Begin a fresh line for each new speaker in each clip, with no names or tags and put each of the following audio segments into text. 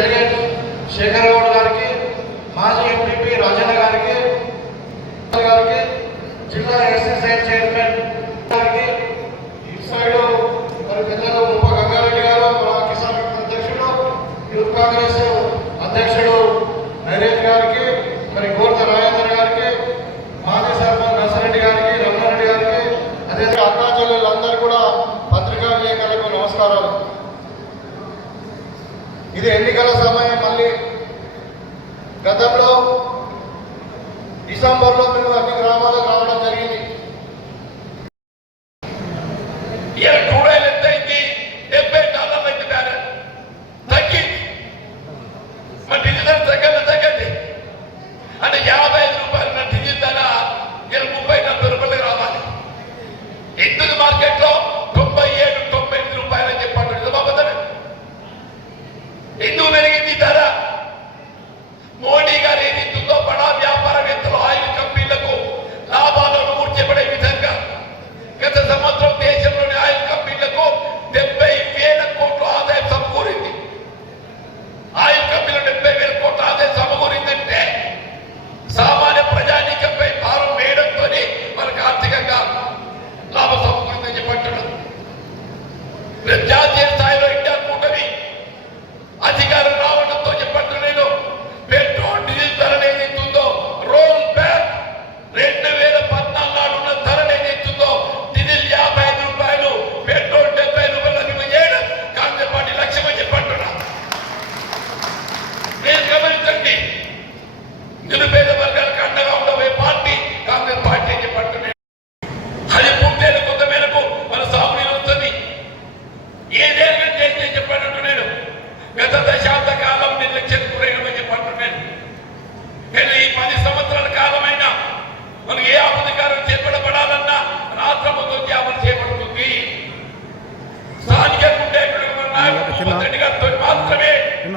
Delegate Shekhar Goud గారికి మాజీ MPP Rajanna గారికి గారికి జిల్లా ఎస్ఎస్ఐ చైర్మన్ గారికి ఇటు సైడ్ మరి పెద్దలు ముప్ప గంగారెడ్డి గారు మా కిసాన్ అధ్యక్షుడు యూత్ కాంగ్రెస్ ఇది ఎన్నికల సమయం మళ్ళీ. గతంలో డిసెంబర్లో మేము అన్ని గ్రామాలకు రావడం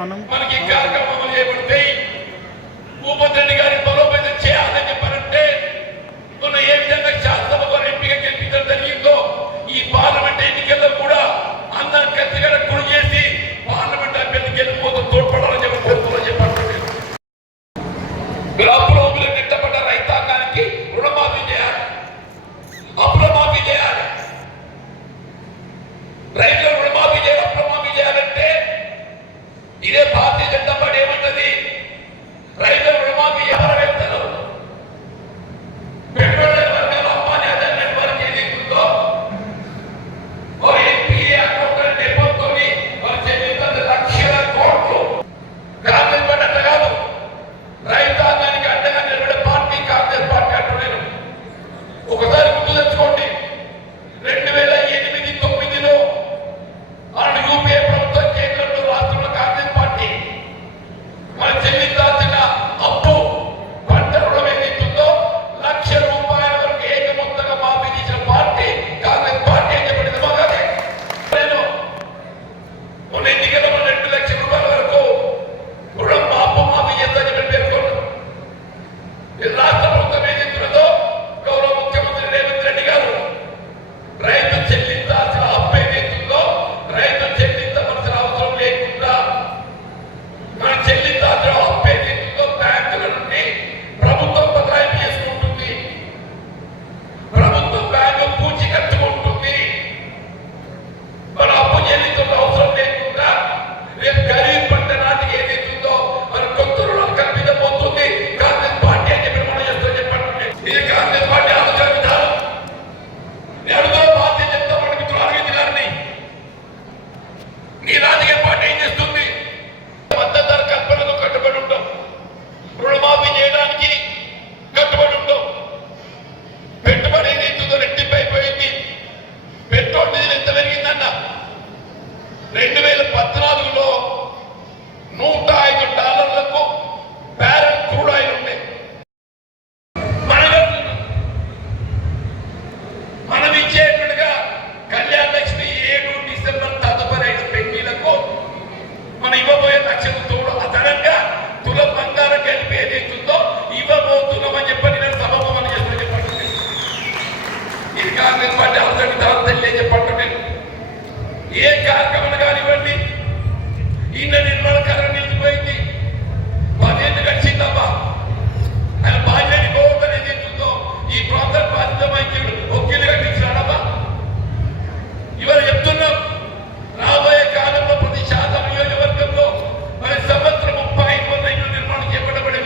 não. Mano, que carro que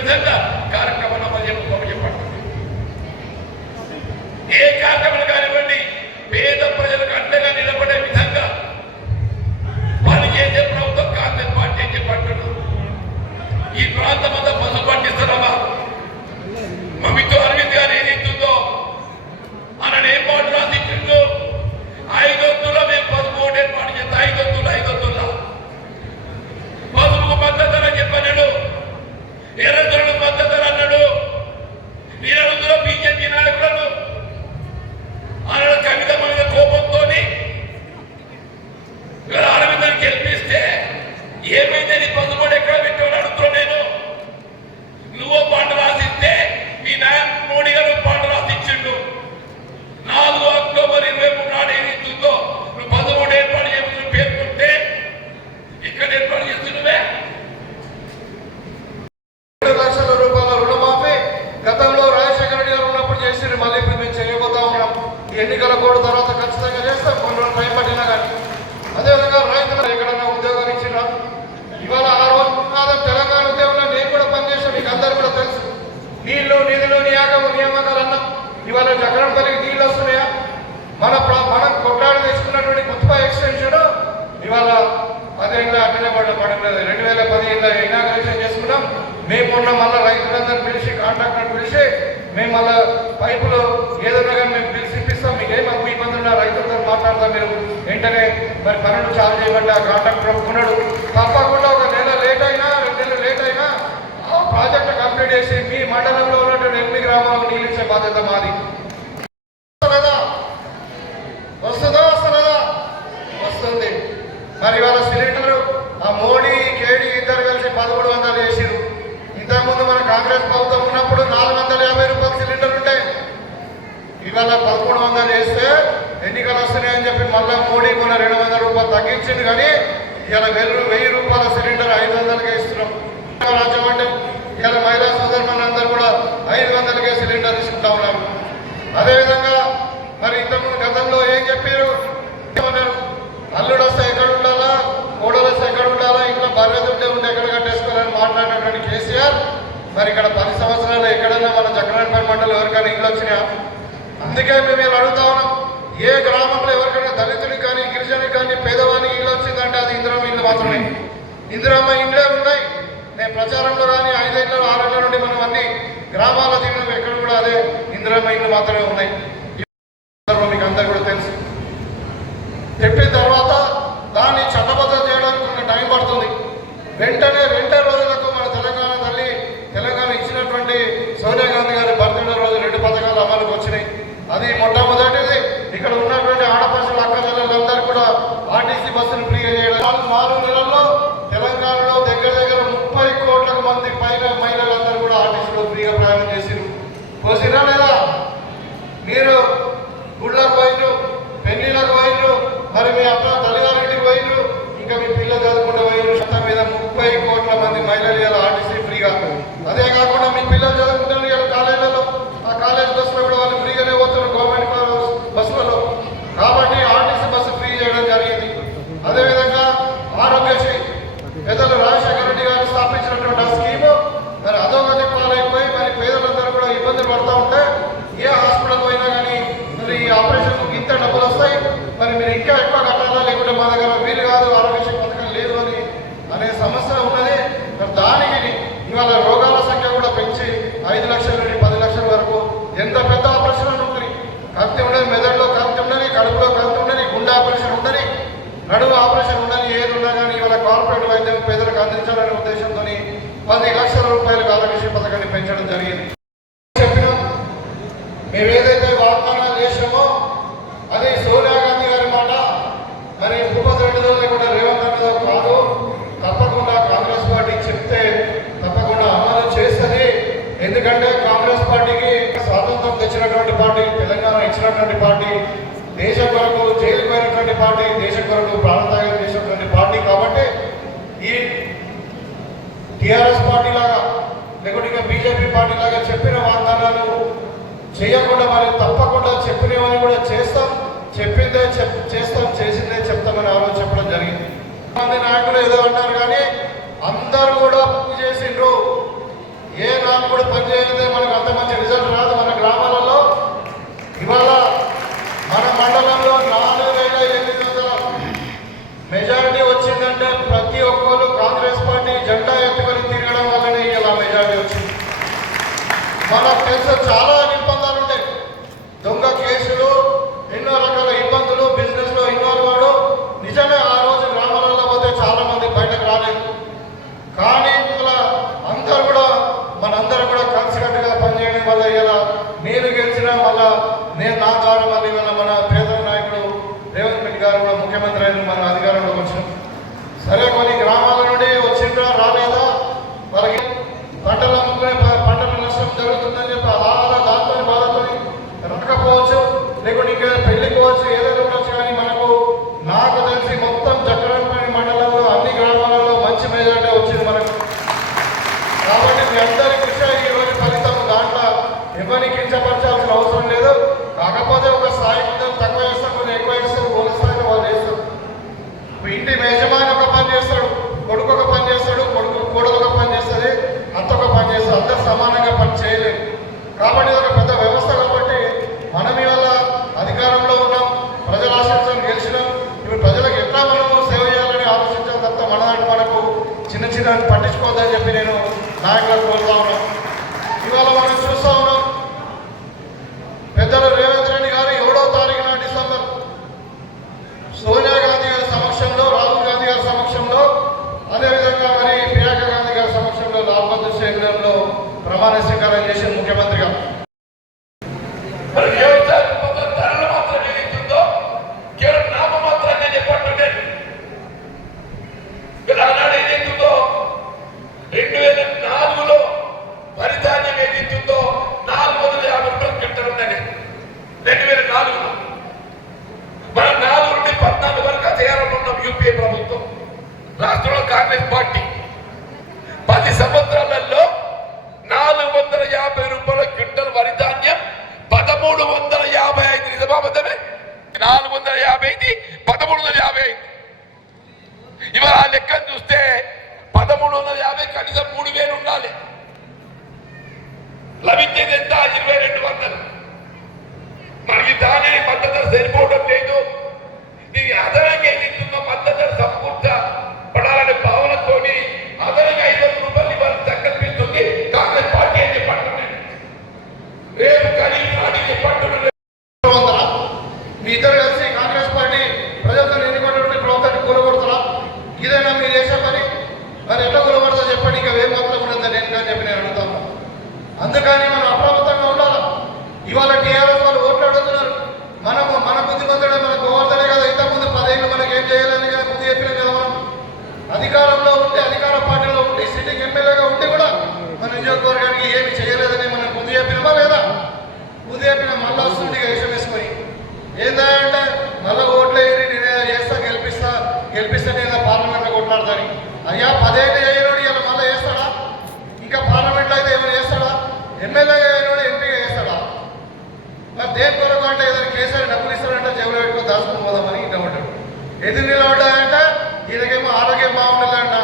విధంగా ఎన్నికల కోడ్ తర్వాత ఖచ్చితంగా చేస్తాం. కొన్ని రోజులు టైం పట్టినా కానీ అదేవిధంగా రైతులు ఎక్కడన్నా ఉద్యోగాలు ఇచ్చినా ఇవాళ ఆ రోజు కాదని తెలంగాణ ఉద్యోగంలో నేను కూడా పనిచేసాను మీకు అందరు కూడా తెలుసు. నీళ్ళు నిధులు నియాగము నియామకాలు అన్నా.
ఇవాళ జగన్పల్లికి నీళ్ళు వస్తున్నాయా? మన మనం కొట్లాడి తీసుకున్నటువంటి గుత్పా ఎక్స్టెన్షన్ ఇవాళ పదిహేనులో అటెండ్ పడ పడలేదు. రెండు వేల పదిహేనులో ఇనాగ్రేషన్ చేసుకున్నాం. మేము ఉన్న మళ్ళీ రైతులందరూ పిలిచి కాంట్రాక్టర్ పిలిచి మేము మళ్ళీ పైపులు ఏదన్నా కానీ మేము మరి పనులు చాలు చేయమంటే ఆ కాంట్రాక్టర్ ఒప్పుకున్నాడు తప్పకుండా ఒక నెల లేట్ అయినా రెండు నెలలు లేట్ అయినా ఆ ప్రాజెక్ట్ కంప్లీట్ చేసి మీ మండలంలో ఉన్నటువంటి ఎనిమిది గ్రామాలకు నీళ్ళు ఇచ్చే బాధ్యత మాది వస్తుందా వస్తుందా వస్తుందా వస్తుంది మరి ఇవాళ సిలిండర్ ఆ మోడీ కేడీ ఇద్దరు కలిసి పదమూడు వందలు వేసిరు ఇంతకుముందు మన కాంగ్రెస్ ప్రభుత్వం ఉన్నప్పుడు నాలుగు వందల యాభై రూపాయలు సిలిండర్ ఉంటాయి ఇవాళ పదమూడు వందలు వేస్తే అని చెప్పి మళ్ళీ మోడీ మన రెండు వందల రూపాయలు తగ్గించింది కానీ ఇలా వెయ్యి వెయ్యి రూపాయల సిలిండర్ ఐదు వందలకే ఇస్తున్నాం. రాజ్యం అంటే ఇలా మహిళా సోదరులందరూ కూడా ఐదు వందలకే సిలిండర్ ఇస్తుంటా ఉన్నారు. అదేవిధంగా మరి ఇంతకుముందు గతంలో ఏం చెప్పారు? అల్లుడు వస్తే ఎక్కడ ఉండాలా? కోడలు వస్తే ఎక్కడ ఉండాలా? ఇంట్లో బర్రె దుడ్డే ఉంటే ఎక్కడ కట్టేసుకోవాలని మాట్లాడినటువంటి కేసీఆర్ మరి ఇక్కడ పది సంవత్సరాలు ఎక్కడన్నా మన చక్రాయపల్లి మండలం ఎవరికైనా ఇల్లు వచ్చినా? అందుకే మేము ఇలా అడుగుతా ఉన్నాం. ఏ గ్రామంలో ఎవరికైనా దళితుడికి కానీ గిరిజనుడికి కానీ పేదవానికి ఇల్లు వచ్చిందంటే అది ఇందిరమ్మ ఇల్లు మాత్రమే. ఇందిరమ్మ ఇండ్లే ఉన్నాయి. నేను ప్రచారంలో కానీ ఐదేళ్ళ ఆరేళ్ళ నుండి మనం అన్ని గ్రామాల తిరిగిన ఎక్కడ కూడా అదే ఇందిరమ్మ ఇల్లు మాత్రమే ఉన్నాయి ఈ సందర్భం మీకు అందరు కూడా తెలుసు చెప్పిన తర్వాత దాన్ని చట్టబద్ధం చేయడానికి కొంత టైం పడుతుంది వెంటనే రెండే రోజులకు మన తెలంగాణ తల్లి తెలంగాణ ఇచ్చినటువంటి సోనియా గాంధీ గారి బర్త్డే రోజు రెండు పథకాలు అమలుకు వచ్చినాయి అది మొట్టమొదటిది ఇక్కడ ఉన్నటువంటి ఆడపడుచుల అక్క చెల్లెలందరూ కూడా ఆర్టీసీ బస్సును ఫ్రీగా చేయడం నాలుగు- నాలుగు నెలల్లో తెలంగాణలో దగ్గర దగ్గర ముప్పై కోట్ల మంది పైన మహిళలందరూ కూడా ఆర్టీసీలో ఫ్రీగా ప్రయాణం చేసిరు పోసిరా లేదా మీరు గుళ్ళకు పోయినరు పెళ్ళిళ్ళకు పోయినరు మరి మీ అత్త తల్లిదండ్రులకి పోయినరు ఇంకా మీ పిల్లలు చదువుకుంటూ పోయినరు మొత్తం మీద ముప్పై కోట్ల మంది మహిళలు ఇలా ఆర్టీసీ ఫ్రీగా అదే కాకుండా మీ పిల్లలు చదువుకుంటారు ఇలా కాలేజీలలో ఆ కాలేజ్ బస్సులో కూడా వాళ్ళు ఫ్రీగానే పోతున్నారు గవర్నమెంట్ బస్సులలో కాబట్టి ఆర్టీసీ బస్సు ఫ్రీ చేయడం జరిగింది అదేవిధంగా ఆరోగ్యశ్రీ పెద్దలు రాజశేఖర రెడ్డి గారు స్థాపించినటువంటి ఆ స్కీము మరి అధోగతి పాలైపోయి మరి పేదలందరూ కూడా ఇబ్బందులు పడతా ఉంటే ఏ హాస్పిటల్ పోయినా కానీ మరి ఈ ఆపరేషన్ ఇంత డబ్బులు వస్తాయి మరి మీరు ఇంకా ఎక్కువ కట్టాలా లేకుంటే మా దగ్గర వీలు కాదు ఆరోగ్యశ్రీ పథకం లేదు అని అనే సమస్య ఉన్నది మరి దానికి ఇవాళ రోగాల సంఖ్య కూడా పెంచి ఐదు లక్షల నుండి పది లక్షల వరకు ఎంత పెద్ద ఆపరేషన్ ఉంటుంది కత్తి ఉండదు మెదడులో కత్తి ఉండని కడుపులో కత్తి ఉండని గుండె ఆపరేషన్ ఉండని నడుము ఆపరేషన్ ఉండని ఏది ఉన్నా కానీ ఇవాళ కార్పొరేట్ వైద్యం పేదలకు అందించాలనే ఉద్దేశంతో పది లక్షల రూపాయలకు ఆరోగ్యశ్రీ పథకాన్ని పెంచడం జరిగింది చెప్పినాం మేము ఏదైతే వాగ్దానాలు చేసామో అది సోనియా గాంధీ గారి మాట మరి భూపతి రెడ్డిదో లేకుంటే రేవంత్ రెడ్డిదో కాదు తప్పకుండా కాంగ్రెస్ పార్టీ చెప్తే తప్పకుండా అమలు చేస్తుంది ఎందుకంటే కాంగ్రెస్ పార్టీకి స్వాతంత్రం తెచ్చినటువంటి పార్టీ తెలంగాణ ఇచ్చినటువంటి పార్టీ దేశం కొరకు జైలుకు పోయినటువంటి పార్టీ దేశం కొరకు ప్రాణత్యాగం చేసినటువంటి పార్టీ కాబట్టి ఈ టిఆర్ఎస్ పార్టీ లాగా లేకుంటే బీజేపీ పార్టీ లాగా చెప్పిన వాగ్దానాలు చేయకుండా మరి తప్పకుండా చెప్పినవని కూడా చేస్తాం చెప్పిందే చెప్ చేస్తాం చేసిందే చెప్తామని ఆలోచించడం చెప్పడం జరిగింది. మంది నాయకులు ఏదో అన్నారు కానీ అందరూ కూడా పని చేసిండ్రు. ఏ నాకు కూడా పనిచేయలేదే మనకు అంత మంచి రిజల్ట్ రాదు మన గ్రామాలలో ఇవాళ మన మండలంలో నాలుగు వేల ఎనిమిది వందల మెజారిటీ వచ్చిందంటే ప్రతి ఒక్కరు కాంగ్రెస్ పార్టీ జెండా ఎత్తుకొని తిరగడం వల్లనే ఇలా మెజార్టీ వచ్చింది. మనకు తెలుసు చాలా to the. గురించి చిన్న పట్టించుకోవద్దని చెప్పి నేను నాయకులకు కోరుతా ఉన్నాను. ఇవాళ మనం చూస్తా ఉన్నాం పెద్దలు రేవంత్ రెడ్డి గారు ఏడో తారీఖున డిసెంబర్ సోనియా గాంధీ గారి సమక్షంలో రాహుల్ గాంధీ గారి సమక్షంలో అదేవిధంగా మరి ప్రియాంక గాంధీ గారి సమక్షంలో లాల్ బహదూర్ స్టేడియంలో ప్రమాణ స్వీకారం చేసిన ముఖ్యమంత్రిగా
మరి వ్యవసాయ ఉత్పత్తుల ధరలు మాత్రం ఏదైతుందో కేవలం నామమాత్రంగా చెప్పంటుండే మీరు ఆనాడు ఏదైతుందో రెండు వేల నాలుగులో పరిధాన్యం ఏదైతుందో నాలుగు వందల యాభై రూపాయలు గిట్టలు ఉందని రెండు వేల నాలుగులో మనం నాలుగు నుండి పద్నాలుగు వరకు అధికారంలో ఉన్నాం యూపీఏ ప్రభుత్వం రాష్ట్రంలో కాంగ్రెస్ పార్టీ పది సంవత్సరాలలో నాలుగు వందల యాభై రూపాయల క్వింటల్ వరి ధాన్యం పదమూడు వందల యాభై ఐదు నిజమాబద్ధమే నాలుగు వందల యాభై ఐదు పదమూడు వందల యాభై ఐదు ఇవాళ ఆ లెక్కను చూస్తే పదమూడు వందల యాభై కనీసం మూడు వేలు ఉండాలి. లభించేది ఎంత? ఇరవై రెండు వందలు. మనకి దాని మద్దతు సరిపోవడం లేదు. దీనికి అదనంగా
ఉన్నది చెప్పి నేను అడుగుతాను అందుకని మనం అప్రమత్తంగా ఉండాలి? ఇవాళ టీఆర్ఎస్ వాళ్ళు ఓట్లు అడుగుతున్నారు. మనము మన బుద్ధిమంతుడే మన గోవర్ధనే కదా ఇంతకుముందు పదేళ్ళు మనకి ఏం చేయాలని కదా బుద్ధి చెప్పినాం కదా మనం. అధికారంలో ఉంటే అధికార పార్టీలో ఉండి సిట్టింగ్ ఎమ్మెల్యేగా ఉండి కూడా మన నియోజకవర్గానికి ఏమి చేయలేదని మనం బుద్ధి చెప్పినామా లేదా? బుద్ధి చెప్పిన మళ్ళా వస్తుంది వేషం వేసుకొని ఏంటంటే మళ్ళీ ఓట్లు వేయని నేనే చేస్తా గెలిపిస్తా గెలిపిస్తే నేను పార్లమెంట్లో కొట్లాడతాను. అయ్యా పదేళ్ళు చేయనోడు ఇలా మళ్ళీ చేస్తాడా ఇంకా పార్లమెంట్లో అయితే ఏమైనా చేస్తాడా ఎమ్మెల్యే అయినోడు ఎంపీగా చేస్తాడా మరి దేని కొరకు అంటే ఏదైనా కేసీఆర్ డబ్బులు ఇస్తాడంటే జేబులో పెట్టుకొని దాచుకుని పోదామని ఇంట ఉంటాడు ఎదురు నిలబడ్డాయంటే ఈయనకేమో ఆరోగ్యం బాగుండాలంట.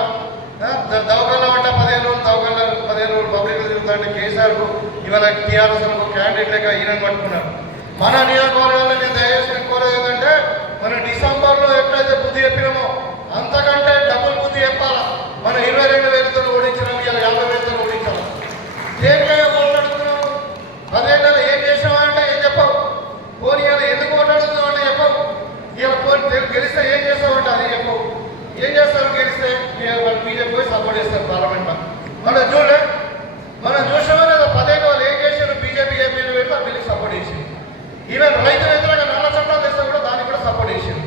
దవకల్లో అంటే పదిహేను రోజులు దవకల్లో పదిహేను రోజులు పబ్లిక్ తిరుగుతుంటే కేసీఆర్ ఇవాళ టీఆర్ఎస్ క్యాండిడేట్ లేక ఈయన పట్టుకున్నారు మన నియోజకవర్గంలో నేను దయచేసి కోరేది ఏంటంటే మన డిసెంబర్లో ఎప్పుడైతే బుద్ధి చెప్పినామో అంతకంటే డబుల్ బుద్ధి చెప్పాలా? మన ఇరవై రెండు వేల గెలిస్తే ఏం చేస్తావు అంటే అది చెప్పవు ఏం చేస్తారు గెలిస్తే? వాళ్ళు బీజేపీ పోయి సపోర్ట్ చేస్తారు పార్లమెంట్ మనం చూడలే. మనం చూసామని లేదా? వాళ్ళు ఏం చేశారు బీజేపీ ఏపీ పెడితే వీళ్ళకి సపోర్ట్ చేసింది ఈవెన్ రైతు వ్యతిరేక నల్ల చట్టాలు తెస్తే కూడా దానికి కూడా సపోర్ట్ చేసింది